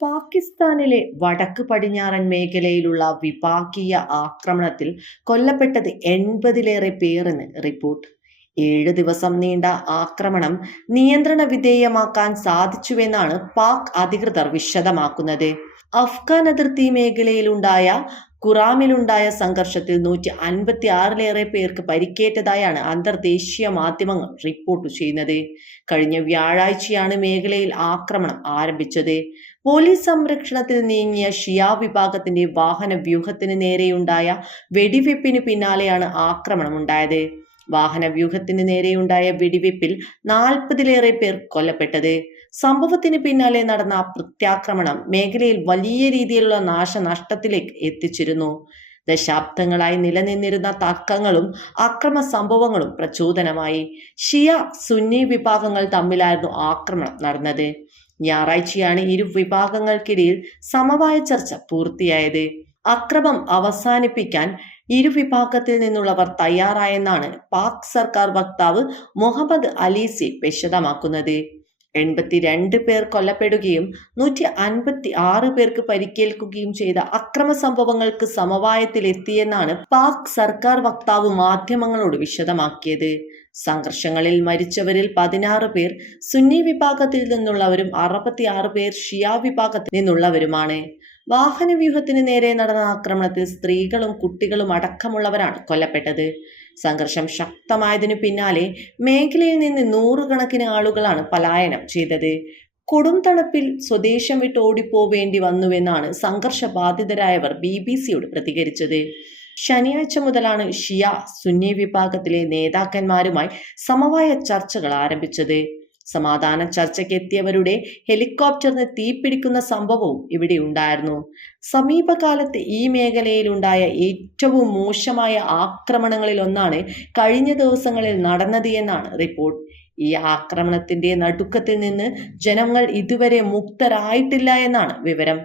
പാകിസ്ഥാനിലെ വടക്ക് പടിഞ്ഞാറൻ മേഖലയിലുള്ള വിഭാഗീയ ആക്രമണത്തിൽ കൊല്ലപ്പെട്ടത് എൺപതിലേറെ പേരെന്ന് റിപ്പോർട്ട്. ഏഴ് ദിവസം നീണ്ട ആക്രമണം നിയന്ത്രണ വിധേയമാക്കാൻ സാധിച്ചുവെന്നാണ് പാക് അധികൃതർ വിശദമാക്കുന്നത്. അഫ്ഗാൻ അതിർത്തി മേഖലയിലുണ്ടായ ഖുറാമിലുണ്ടായ സംഘർഷത്തിൽ നൂറ്റി അൻപത്തി ആറിലേറെ പേർക്ക് പരിക്കേറ്റതായാണ് അന്തർദേശീയ മാധ്യമങ്ങൾ റിപ്പോർട്ട് ചെയ്യുന്നത്. കഴിഞ്ഞ വ്യാഴാഴ്ചയാണ് മേഖലയിൽ ആക്രമണം ആരംഭിച്ചത്. പോലീസ് സംരക്ഷണത്തിൽ നീങ്ങിയ ഷിയ വിഭാഗത്തിന്റെ വാഹന വ്യൂഹത്തിന് നേരെയുണ്ടായ വെടിവെപ്പിന് പിന്നാലെയാണ് ആക്രമണമുണ്ടായത്. വാഹന വ്യൂഹത്തിന് നേരെയുണ്ടായ വെടിവെപ്പിൽ നാൽപ്പതിലേറെ പേർ കൊല്ലപ്പെട്ടത്. സംഭവത്തിന് പിന്നാലെ നടന്ന പ്രത്യാക്രമണം മേഖലയിൽ വലിയ രീതിയിലുള്ള നാശനഷ്ടത്തിലേക്ക് എത്തിച്ചിരുന്നു. ദശാബ്ദങ്ങളായി നിലനിന്നിരുന്ന തർക്കങ്ങളും അക്രമ സംഭവങ്ങളും പ്രചോദനമായി. ഷിയ സുന്നി വിഭാഗങ്ങൾ തമ്മിലായിരുന്നു ആക്രമണം നടന്നത്. ഞായറാഴ്ചയാണ് ഇരു വിഭാഗങ്ങൾക്കിടയിൽ സമവായ ചർച്ച പൂർത്തിയായത്. അക്രമം അവസാനിപ്പിക്കാൻ ഇരു വിഭാഗത്തിൽ നിന്നുള്ളവർ തയ്യാറായെന്നാണ് പാക് സർക്കാർ വക്താവ് മുഹമ്മദ് അലീസി വിശദമാക്കുന്നത്. എൺപത്തിരണ്ട് പേർ കൊല്ലപ്പെടുകയും നൂറ്റി അൻപത്തി ആറ് പേർക്ക് പരിക്കേൽക്കുകയും ചെയ്ത അക്രമ സംഭവങ്ങൾക്ക് സമവായത്തിലെത്തിയെന്നാണ് പാക് സർക്കാർ വക്താവ് മാധ്യമങ്ങളോട് വിശദമാക്കിയത്. സംഘർഷങ്ങളിൽ മരിച്ചവരിൽ പതിനാറ് പേർ സുന്നി വിഭാഗത്തിൽ നിന്നുള്ളവരും അറുപത്തിയാറ് പേർ ഷിയ വിഭാഗത്തിൽ നിന്നുള്ളവരുമാണ്. വാഹനവ്യൂഹത്തിന് നേരെ നടന്ന ആക്രമണത്തിൽ സ്ത്രീകളും കുട്ടികളും അടക്കമുള്ളവരാണ് കൊല്ലപ്പെട്ടത്. സംഘർഷം ശക്തമായതിനു പിന്നാലെ മേഖലയിൽ നിന്ന് നൂറുകണക്കിന് ആളുകളാണ് പലായനം ചെയ്തത്. കൊടും തണുപ്പിൽ സ്വദേശം വിട്ട് ഓടിപ്പോവേണ്ടി വന്നുവെന്നാണ് സംഘർഷ ബാധിതരായവർ ബി ബി സിയോട് പ്രതികരിച്ചത്. ശനിയാഴ്ച മുതലാണ് ഷിയ സുന്നി വിഭാഗത്തിലെ നേതാക്കന്മാരുമായി സമവായ ചർച്ചകൾ ആരംഭിച്ചത്. സമാധാന ചർച്ചയ്ക്ക് എത്തിയവരുടെ ഹെലികോപ്റ്ററിന് തീപിടിക്കുന്ന സംഭവവും ഇവിടെ ഉണ്ടായിരുന്നു. സമീപകാലത്ത് ഈ മേഖലയിലുണ്ടായ ഏറ്റവും മോശമായ ആക്രമണങ്ങളിൽ ഒന്നാണ് കഴിഞ്ഞ ദിവസങ്ങളിൽ നടന്നത് എന്നാണ് റിപ്പോർട്ട്. ഈ ആക്രമണത്തിന്റെ നടുക്കത്തിൽ നിന്ന് ജനങ്ങൾ ഇതുവരെ മുക്തരായിട്ടില്ല എന്നാണ് വിവരം.